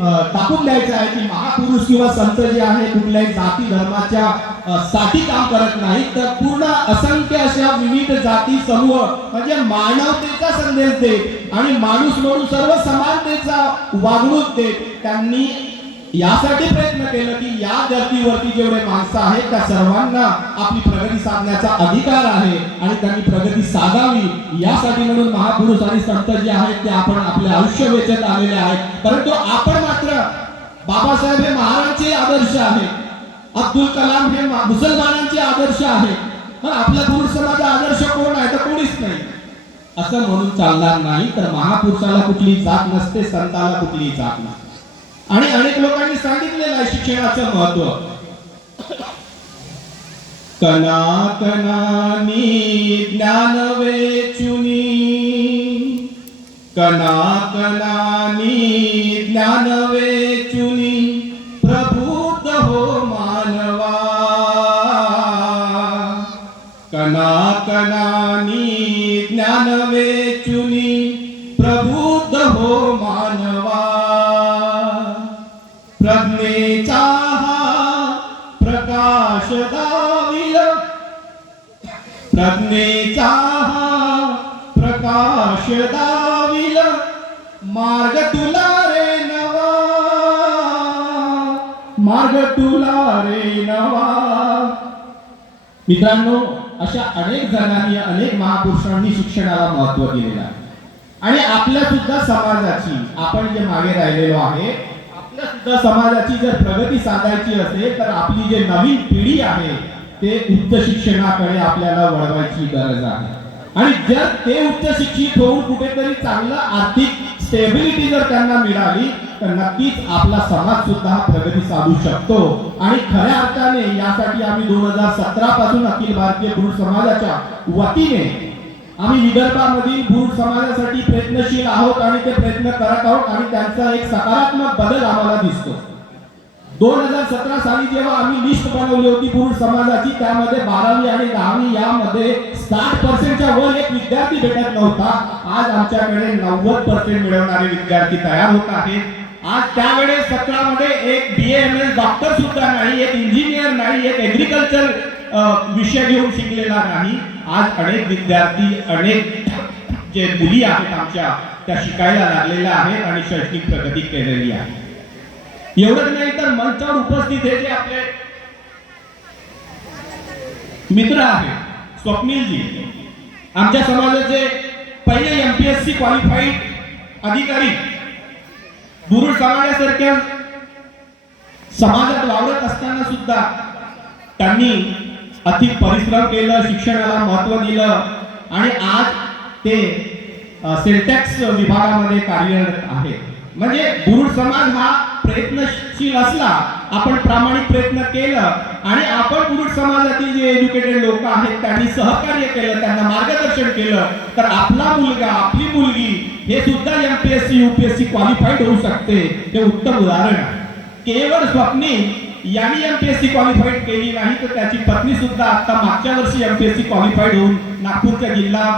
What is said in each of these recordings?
टाकून द्यायचं आहे की महापुरुष किंवा संत जे आहे कुठल्याही जाती धर्माच्या साठी काम करत नाही, तर पूर्ण असंख्य अशा विविध जाती समूह म्हणजे मानवतेचा संदेश देत आणि माणूस म्हणून सर्व समानतेचा वागणूक देत त्यांनी यासाठी प्रयत्न केलं की या धर्तीवरती जेवढे माणसं आहेत त्या सर्वांना आपली प्रगती साधण्याचा अधिकार आहे आणि त्यांनी प्रगती साधावी यासाठी म्हणून महापुरुष आणि संत जे आहेत ते आपण आपले आयुष्य वेचत आलेले आहेत. परंतु आपण मात्र बाबासाहेब हे महाराजांचे आदर्श आहेत, अब्दुल कलाम हे मुसलमानांचे आदर्श आहेत, आपला गुरु समाज आदर्श कोण आहे तर कोणीच नाही असं म्हणून चालणार नाही. तर महापुरुषाला कुठली जात नसते, संताला कुठली जात नसते. आणि अनेक लोकांनी सांगितलेलं आहे शिक्षणाचं महत्व. कणा कणानी ज्ञान वेचुनी, कणा कणानी ज्ञान वेचुनी प्रबुद्ध हो मानवा, कणा कणानी ज्ञान वेचुनी प्रबुद्ध हो मानवा. प्रज्ञेचा हा प्रकाश दाविल, प्रज्ञेचा हा प्रकाश दाविल मार्ग तुला रे नवा, मार्ग तुला रे नवा. मित्रांनो, अशा अनेक जणांनी अनेक महापुरुषांनी शिक्षणाला महत्व दिलेलं आहे आणि आपल्या सुद्धा समाजाची, आपण जे मागे राहिलेलो आहे सुद्धा समाजाची जर प्रगती साधायची असेल तर आपली जे नवीन पिढी आहे ते उच्च शिक्षणाकडे आपल्याला वळवायची गरज आहे. आणि जर ते उच्च शिक्षित होऊन कुठेतरी चांगलं आर्थिक स्टेबिलिटी जर त्यांना मिळाली तर नक्कीच आपला समाज सुद्धा प्रगती साधू शकतो. आणि खऱ्या अर्थाने यासाठी आम्ही 2017 पासून अखिल भारतीय गुरु समाजाच्या वतीने आम्ही विदर्भामधील गुरु समाजासाठी प्रयत्नशील आहोत आणि ते प्रयत्न करत आहोत आणि त्यांचा एक सकारात्मक बदल आम्हाला दिसतो. 2017 साली जेव्हा आम्ही लिस्ट बनवली होती गुरु समाजाची, त्यामध्ये 12वी आणि 10वी यामध्ये 60% वर एक विद्यार्थी भेटत नव्हता. आज आमच्याकडे 90% मिळवणारे विद्यार्थी तयार होत आहेत. आज त्यावेळेस 17 मध्ये एक BAMS डॉक्टर सुद्धा नाही, एक इंजिनियर नाही, एक एग्रीकल्चर विषय घेऊन शिकलेला नाही. आज अनेक विद्यार्थी, अनेक जे मुली आहेत आमच्या त्या शिकायला लागलेल्या आहेत आणि शैक्षणिक प्रगती केलेली आहे. एवढंच नाही तर मंचावर उपस्थित हे जे आपले मित्र आहेत, स्वप्नीलजी आमच्या समाजाचे पहिले MPSC क्वालिफाईड अधिकारी, गुरु समाजासारख्या समाजात वावरत असताना सुद्धा त्यांनी अधिक परिश्रम केलं, शिक्षणाला महत्व दिलं आणि आज ते सेल्टॅक्स विभागामध्ये कार्यरत आहे. म्हणजे गुरु समाज हा प्रयत्नशील असला, आपण प्रामाणिक प्रयत्न केलं आणि आपण गुरु समाजातील जे एज्युकेटेड लोक आहेत त्यांनी सहकार्य केलं, त्यांना मार्गदर्शन केलं तर आपला मुलगा, आपली मुलगी हे सुद्धा MPSC UPSC क्वालिफाईड होऊ शकते. हे उत्तम उदाहरण आहे. केवळ स्वप्नील यांनी MPSC क्वालिफाईड केली नाही तर त्याची पत्नी सुद्धा आता मागच्या वर्षी MPSC क्वालिफाईड होऊन नागपूरच्या जिल्हा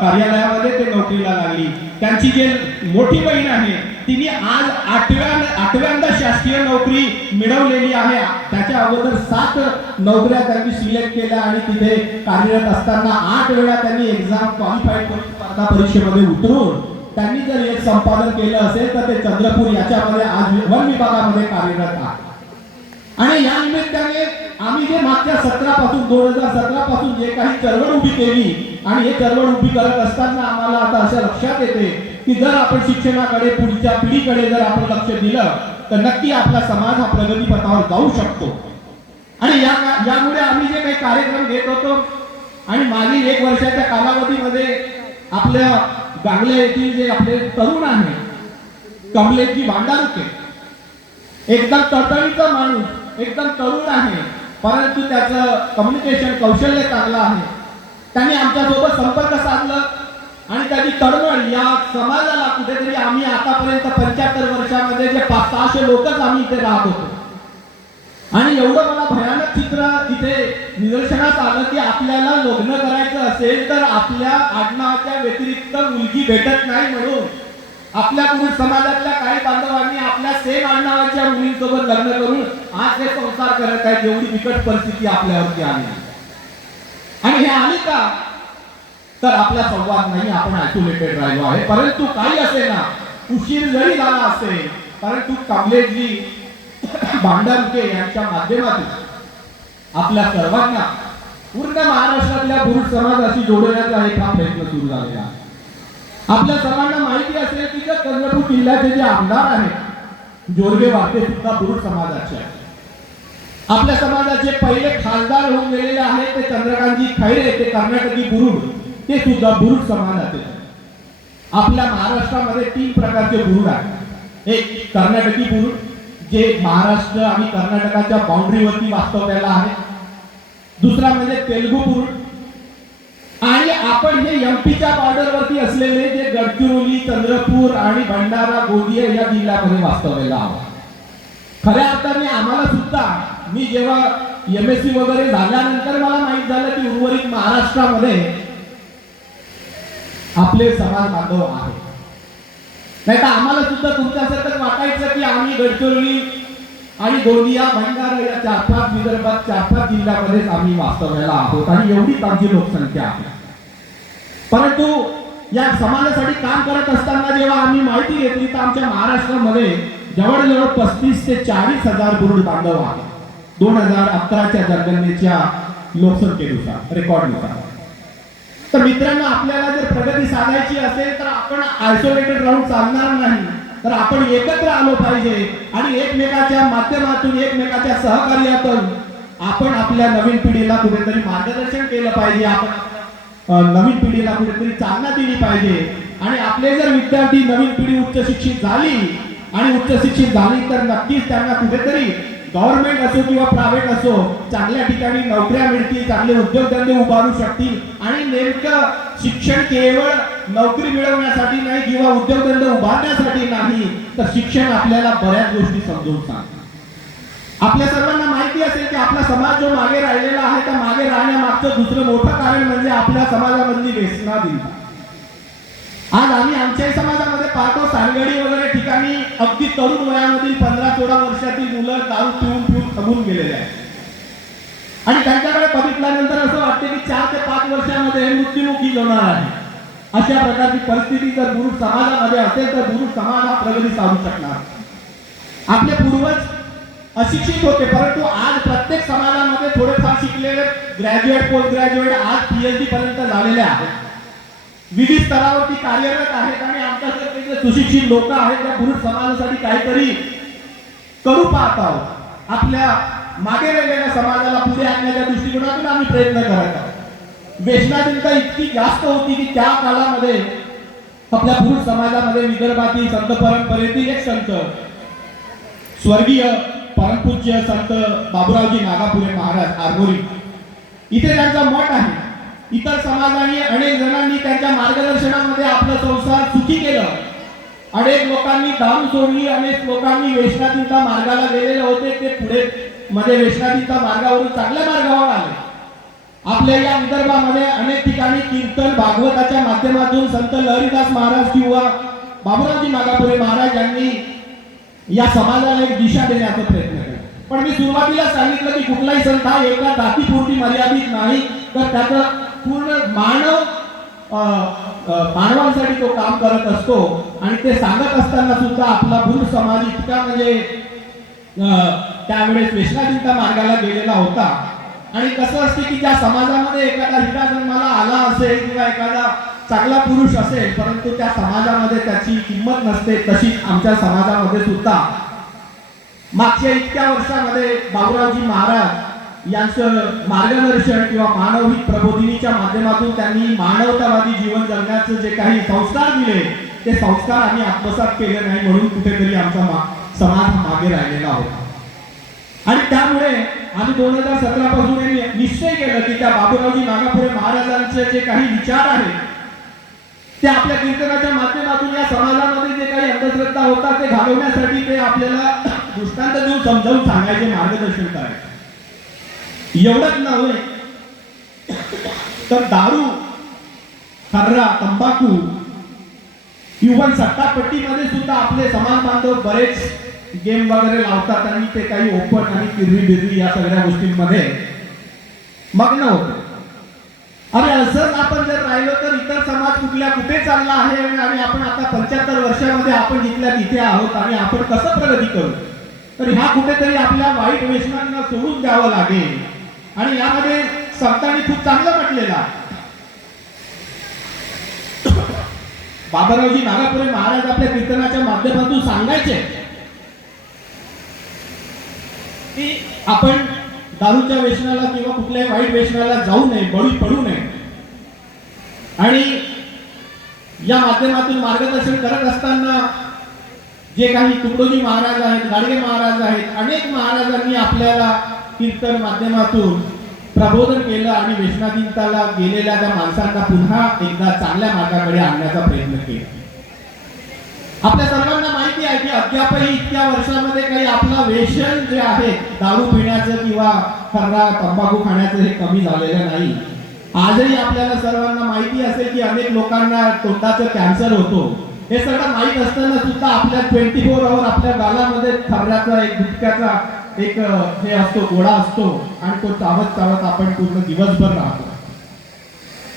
कार्यालयामध्ये ते नोकरीला लागली. त्यांची जे मोठी बहीण आहे तिने आज आठव्यांदा शासकीय नोकरी मिळवलेली आहे. त्याच्या अगोदर 7 नोकऱ्या त्यांनी सिलेक्ट केल्या आणि तिथे कार्यरत असताना 8 वेळा त्यांनी एक्झाम क्वालिफाईड करून स्पर्धा परीक्षेमध्ये उतरून त्यांनी जर एक संपादन केलं असेल तर ते चंद्रपूर याच्यामध्ये आज वन विभागामध्ये कार्यरत आहे. आणि या निमित्ताने आम्ही जे मागच्या 2017 पासून जे काही चळवळ उभी केली आणि हे चळवळ उभी करत असताना आम्हाला आता असं लक्षात येते की जर आपण शिक्षणाकडे, पुढच्या पिढीकडे जर आपण लक्ष दिलं तर नक्की आपला समाज हा प्रगतीपथावर जाऊ शकतो. आणि यामुळे आम्ही जे काही कार्यक्रम घेत होतो आणि मागील 1 वर्षाच्या कालावधीमध्ये आपल्या गांगले येथील जे आपले तरुण आहेत, कमलेशजी भांडारुके, एकदम तळतळीचा माणूस, एकदम तरुण आहे परंतु त्याचं कम्युनिकेशन कौशल्य चांगलं आहे. त्यांनी आमच्यासोबत संपर्क साधला आणि त्याची तळमळ या समाजाला कुठेतरी आम्ही आतापर्यंत 75 वर्षामध्ये जे 500-600 लोकच आम्ही इथे राहत होतो आणि एवढं मला भयानक चित्र इथे निदर्शनास आलं की आपल्याला लग्न करायचं असेल तर आपल्या आडनावाच्या व्यतिरिक्त मुलगी भेटत नाही. म्हणून आपल्या पुरुष समाजातल्या काही बांधवांनी आपल्या सेम आडनावाच्या मुलींसोबत लग्न करून आज हे संसार करत आहेत. एवढी बिकट परिस्थिती आपल्यावरती आली आणि हे आली का तर आपला संवाद नाही, आपण आयसोलेटेड राहिलो आहे. परंतु काही असे ना, उशीर जरी झाला असेल परंतु कमलेशजी भांडारके यांच्या माध्यमातून आपल्या सर्वांना पूर्ण महाराष्ट्रातल्या पुरुष समाजाशी जोडण्याचा एक हा प्रयत्न सुरू झालेला आहे. आपल्या सर्वांना माहिती असेल की जे चंद्रपूर जिल्ह्याचे जे आमदार आहेत जोरगे वाटे सुद्धा पुरुष समाजाचे आहेत. आपल्या समाजाचे पहिले खासदार होऊन गेलेले आहेत ते चंद्रकांतजी खैरे, ते कर्नाटकी बुरुड, ते सुद्धा बुरुड समाजाचे. आपल्या महाराष्ट्रामध्ये 3 प्रकारचे बुरुड आहेत. एक कर्नाटकी बुरुड जे महाराष्ट्र आणि कर्नाटकाच्या बाउंड्रीवरती वास्तव्याला आहे. दुसरा म्हणजे तेलुगू बुरुड आणि आपण हे एमपीच्या बॉर्डरवरती असलेले जे गडचिरोली, चंद्रपूर आणि भंडारा, गोंदिया या जिल्ह्यामध्ये वास्तव्याला आहोत. खऱ्या अर्थाने आम्हाला सुद्धा, मी जेव्हा एमएससी वगैरे झाल्यानंतर मला माहित झालं की उर्वरित महाराष्ट्रामध्ये आपले समाज बांधव आहेत. नाही तर आम्हाला सुद्धा तुमच्यासारखं वाटायचं की आम्ही गडचिरोली आणि गोंदिया, भंडारा या 4-5 विदर्भात 4-5 जिल्ह्यामध्येच आम्ही वास्तव्याला आहोत आणि एवढीच आमची लोकसंख्या आहे. परंतु या समाजासाठी काम करत असताना जेव्हा आम्ही माहिती घेतली तर आमच्या महाराष्ट्रामध्ये जवळजवळ 35 ते 40 हजार बुरुड बांधव आहेत 2011च्या जनगणनेच्या लोकसंख्येनुसार, रेकॉर्डनुसार. तर मित्रांनो, आपल्याला जर प्रगती साधायची असेल तर आपण आयसोलेटेड राहून चालणार नाही, तर आपण एकत्र आलो पाहिजे आणि एकमेकाच्या माध्यमातून, एकमेकाच्या सहकार्यातून आपण आपल्या नवीन पिढीला कुठेतरी मार्गदर्शन केलं पाहिजे. आपण नवीन पिढीला कुठेतरी चालना दिली पाहिजे. आणि आपले जर विद्यार्थी, नवीन पिढी उच्च शिक्षित झाली आणि उच्च शिक्षित झाली तर नक्कीच त्यांना कुठेतरी गव्हर्नमेंट असो किंवा प्रायव्हेट असो चांगल्या ठिकाणी नोकऱ्या मिळतील, चांगले उद्योगधंदे उभारू शकतील. आणि नेमकं शिक्षण केवळ नोकरी मिळवण्यासाठी नाही किंवा उद्योगधंदे उभारण्यासाठी नाही, तर शिक्षण आपल्याला बऱ्याच गोष्टी समजून सांगते. आपल्या सर्वांना माहिती असेल की आपला समाज जो मागे राहिलेला आहे त्या मागे राहण्यामागचं दुसरं मोठं कारण म्हणजे आपल्या समाजामधली व्यसनाधीनता. आज आम्ही आमच्याही समाजामध्ये पाहतो, सांगडी वगैरे ठिकाणी अगदी तरुण वयामधील 15-16 वर्षातील मुलं दारू पिऊन थकून गेलेले आहेत आणि त्यांच्याकडे बघितल्यानंतर असं वाटते की 4 ते 5 वर्षामध्ये मृत्युमुखी होणार आहे. अशा प्रकारची परिस्थिती जर पुरुष समाजामध्ये असेल तर पुरुष समाज हा प्रगती साधू शकणार. आपले पूर्वज अशिक्षित होते परंतु आज प्रत्येक समाजामध्ये थोडेफार शिकलेले ग्रॅज्युएट, पोस्ट ग्रॅज्युएट, आज PhD पर्यंत झालेले आहेत, विविध स्तरावरती कार्यरत आहेत. आणि आमच्यासारखे जे सुशिक्षित लोक आहेत त्या पुरुष समाजासाठी काहीतरी करू पाहत आहोत. आपल्या मागे राहिलेल्या समाजाला पुढे आणण्याच्या दृष्टिकोनातून आम्ही प्रयत्न करत आहोत. व्यसनाधीनता इतकी जास्त होती की त्या काळामध्ये आपल्या पुरुष समाजामध्ये विदर्भातील संत परंपरेतील एक संत, स्वर्गीय परमपूज्य संत बाबुरावजी नागापुरे महाराज आरमोरी, इथे त्यांचा मठ आहे. इतर समाजाने, अनेक जणांनी त्यांच्या मार्गदर्शनामध्ये आपला संसार सुखी केलं. अनेक लोकांनी दारू सोडली, अनेक लोकांनी व्यसनाधीनता मार्गाला गेलेले होते ते पुढे म्हणजे व्यसनाधीनता मार्गावरून चांगल्या मार्गावर आले. आपल्या या विदर्भामध्ये अनेक ठिकाणी कीर्तन, भागवताच्या माध्यमातून संत लहरीदास महाराज किंवा बाबुरावजी नागापुरे महाराज यांनी या समाजाला एक दिशा देण्याचा प्रयत्न केला. पण मी सुरुवातीला सांगितलं की कुठलाही संत हा एका जातीपुरती मर्यादित नाही, तर त्याचा पूर्ण मानवांसाठी तो काम करत असतो. आणि ते सांगत असताना सुद्धा आपला भूल समाज इतका म्हणजे त्यावेळेस व्यसनाधीनता मार्गाला गेलेला होता. आणि कसं असते की ज्या समाजामध्ये एखादा हिरा जन्माला आला असेल किंवा एखादा चांगला पुरुष असेल परंतु त्या समाजामध्ये त्याची किंमत नसते, तशीच आमच्या समाजामध्ये सुद्धा मागच्या इतक्या वर्षामध्ये बाबुरावजी महाराज यांचं मार्गदर्शन किंवा मानवहित प्रबोधिनीच्या माध्यमातून त्यांनी मानवतावादी जीवन जगण्याचे जे काही संस्कार दिले ते संस्कार आम्ही आत्मसात केले नाही, म्हणून कुठेतरी आमचा समाज मागे राहिलेला होता. आणि त्यामुळे आम्ही 2017 पासून निश्चय केलं की त्या बाबुरावजी नागापुरे महाराजांचे जे काही विचार आहेत ते आपल्या कीर्तनाच्या माध्यमातून या समाजामध्ये जे काही अंधश्रद्धा होता ते घालवण्यासाठी ते आपल्याला दृष्टांत देऊन समजावून सांगायचे, मार्गदर्शन करायचे. एवढंच नव्हे तर दारू, खर्रा, तंबाखू, इव्हन सट्टापट्टीमध्ये सुद्धा आपले समाज बांधव बरेच गेम वगैरे लावतात आणि ते काही ओपन आणि किरवी बिरवी या सगळ्या गोष्टींमध्ये मग्न होते. अरे असंच आपण जर राहिलो तर इतर समाज कुठल्या कुठे चालला आहे आणि आपण आता 75 वर्षामध्ये आपण इथल्या तिथे आहोत आणि आपण कसं प्रगती करू. तर ह्या कुठेतरी आपल्या वाईट व्यसनांना सोडून द्यावं लागेल. आणि यामध्ये संतांनी खूप चांगलं म्हटलेलं आहे. बाबारावजी नागापुरे महाराज आपल्या कीर्तनाच्या माध्यमातून सांगायचे की आपण दारूच्या व्यसनाला किंवा कुठल्याही वाईट व्यसनाला जाऊ नये, बळी पडू नये. आणि या माध्यमातून मार्गदर्शन करत असताना जे काही तुकडोजी महाराज आहेत, गाडगे महाराज आहेत, अनेक महाराजांनी आपल्याला कीर्तन माध्यमातून प्रबोधन केलं आणि व्यसनाधीनताला गेलेल्या त्या माणसांना पुन्हा एकदा चांगल्या मार्गाकडे आणण्याचा प्रयत्न केला. आपल्या सर्वांना माहिती आहे की अद्यापही इतक्या वर्षामध्ये काही आपला व्यसन जे आहे दारू पिण्याचं किंवा खर्रा तंबाखू खाण्याचं हे कमी झालेलं नाही. आजही आपल्याला सर्वांना माहिती असेल की अनेक लोकांना तोंडाचं कॅन्सर होतो. हे सगळं माहीत असताना सुद्धा आपल्या 24 आवर आपल्या गालामध्ये खर्राचा एक गुटख्याचा एक हे असतो, गोळा असतो आणि तो चावत चावत आपण पूर्ण दिवसभर राहतो.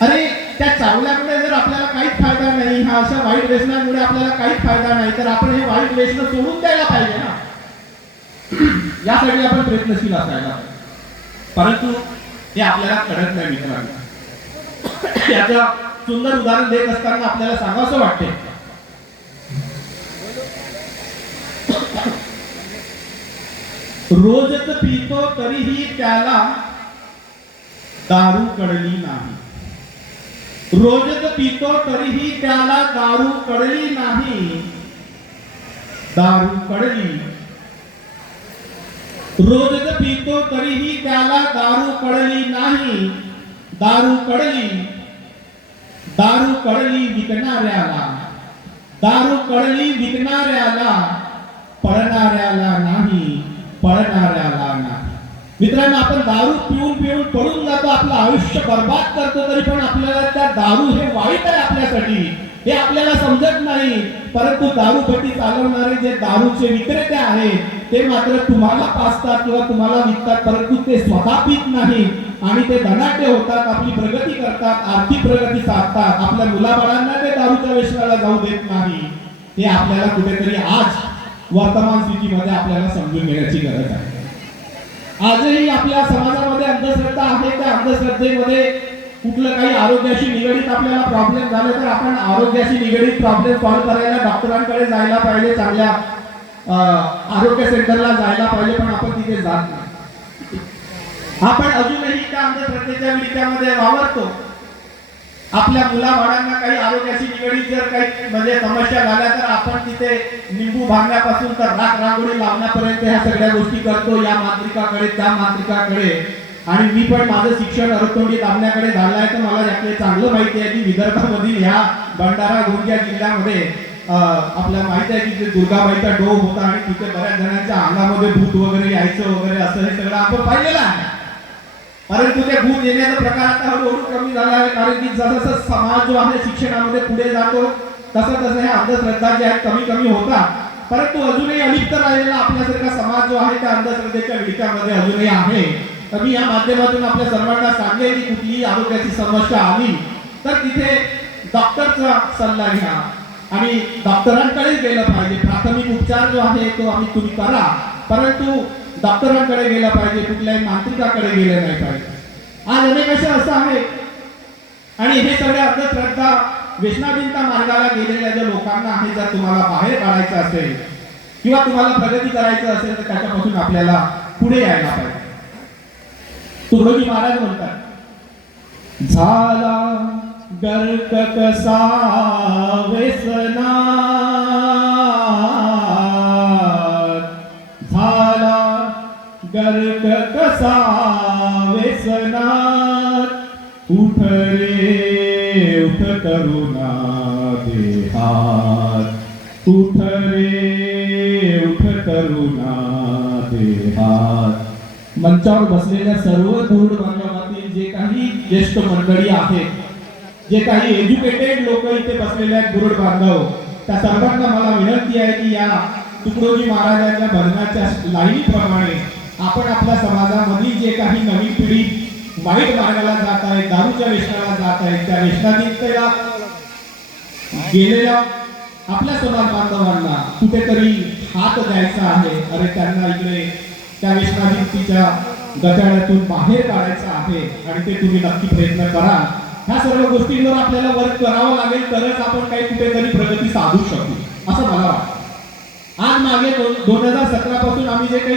अरे त्या चावल्यामुळे जर आपल्याला काहीच फायदा नाही, हा अशा वाईट व्यसनामुळे आपल्याला काहीच फायदा नाही, तर आपण हे वाईट व्यसन सोडून द्यायला पाहिजे ना. यासाठी आपण प्रयत्नशील असायला, परंतु हे आपल्याला कळत नाही मित्रांनो. याचं सुंदर उदाहरण देत असताना आपल्याला सांगावंसं वाटते. रोजच पितो तरीही त्याला दारू कळली नाही. रोजच पितो तरीही त्याला दारू कळली नाही. दारू कळली. रोजच पितो तरीही त्याला दारू कळली नाही. दारू कळली. दारू कळली विकणाऱ्याला. दारू कळली विकणाऱ्याला. पळणाऱ्याला नाही. पळणाऱ्याला नाही. मित्रांनो, आपण दारू पिऊन पिऊन पडून जातो, आपलं आयुष्य बर्बाद करतो, तरी पण आपल्याला त्या दारू हे वाईट आहे आपल्यासाठी हे आपल्याला समजत नाही. परंतु दारूपट्टी चालवणारे जे दारूचे विक्रेते आहेत ते मात्र तुम्हाला पाजतात किंवा तुम्हाला विकतात, परंतु ते स्वतः पित नाही आणि ते धनाढ्य होतात, आपली प्रगती करतात, आर्थिक प्रगती साधतात. आपल्या मुलाबाळांना ते दारूच्या व्यसनाला जाऊ देत नाही. हे आपल्याला कुठेतरी आज वर्तमान स्थितीमध्ये आपल्याला समजून घेण्याची गरज आहे. आजही आपल्या समाजामध्ये अंधश्रद्धा आहे. त्या अंधश्रद्धेमध्ये कुठलं काही आरोग्याशी निगडीत आपल्याला प्रॉब्लेम झाले तर आपण आरोग्याशी निगडीत प्रॉब्लेम सॉल्व्ह करायला डॉक्टरांकडे जायला पाहिजे, चांगल्या आरोग्य सेंटरला जायला पाहिजे, पण आपण तिथे जात नाही. आपण अजूनही त्या अंधश्रद्धेच्या विळख्यामध्ये वावरतो. आपल्या मुलाबाळांना काही आरोग्याशी निगडीत जर काही म्हणजे समस्या झाल्या तर आपण तिथे निंबू भांगण्यापासून तर राख रांगोळी लावण्यापर्यंत ह्या सगळ्या गोष्टी करतो, या मांत्रिकाकडे त्या मांत्रिकाकडे. आणि मी पण माझं शिक्षण अरतोंडी दामण्याकडे झालं आहे, तर मला यातले चांगलं माहिती आहे की विदर्भामधील ह्या भंडारा गोंदिया जिल्ह्यामध्ये आपल्याला माहिती आहे की दुर्गाबाईचा डोह होता आणि तिथे बऱ्याच जणांच्या अंगामध्ये भूत वगैरे यायचं वगैरे असं हे सगळं आपण पाहिलेलं आहे. परंतु ते भूत येण्याचा प्रकार आता हळूहळू कमी झाला आहे, कारण की जसं समाज जो आहे शिक्षणामध्ये पुढे जातो तसं तसं ह्या अंधश्रद्धा ज्या आहेत कमी कमी होतात. परंतु अजूनही अलिप्त राहिलेला आपल्यासारखा समाज जो आहे त्या अंधश्रद्धेच्या विळख्यामध्ये अजूनही आहे. तर मी या माध्यमातून आपल्या सर्वांना सांगेन की कुठलीही आरोग्याची समस्या आली तर तिथे डॉक्टरचा सल्ला घ्या आणि डॉक्टरांकडे गेलं पाहिजे. प्राथमिक उपचार जो आहे तो तुम्ही करा, परंतु डॉक्टरांकडे गेला पाहिजे, कुठल्याही मांत्रिकाकडे गेले नाही पाहिजे. आज अनेक असे असं आहे आणि हे सगळे अंधश्रद्धा व्यसनाधीनता मार्गाला गेलेल्या ज्या लोकांना आहे, जर तुम्हाला बाहेर काढायचं असेल किंवा तुम्हाला प्रगती करायचं असेल तर त्याच्यापासून आपल्याला पुढे यायला पाहिजे. तुकडोजी महाराज म्हणतात, झाला गर्क कसा व्यसना, झाला गर्क कसा व्यसनात, उठ रे उठ तरुणा देहात, उठ रे उठ तरुणा देहात. मंचावर बसलेल्या सर्व तरुण बांधवातील जे काही ज्येष्ठ मंडळी आहेत, जे काही एज्युकेटेड लोक इथे बसलेले आहेत, गुरुड बांधव, त्या सर्वांना मला विनंती आहे की या तुकडोजी महाराजांच्या भजनाच्या लाईनीप्रमाणे आपण आपल्या समाजामध्ये जे काही नवीन पिढी वाईट मार्गाला जात आहे, दारूच्या व्यसनाला जात आहे, त्या व्यसनाधीनतेला गेलेल्या आपल्या समाज बांधवांना कुठेतरी हात द्यायचा आहे. अरे त्यांना इकडे त्या व्यसनाधीनतेच्या गटाळ्यातून बाहेर काढायचं आहे आणि ते तुम्ही नक्की प्रयत्न करा. ह्या सर्व गोष्टींवर आपल्याला वर्क करावं लागेल, तरच आपण काही कुठेतरी प्रगती साधू शकू असं मला वाटतं. आज मागे 2017 पासून आम्ही जे काही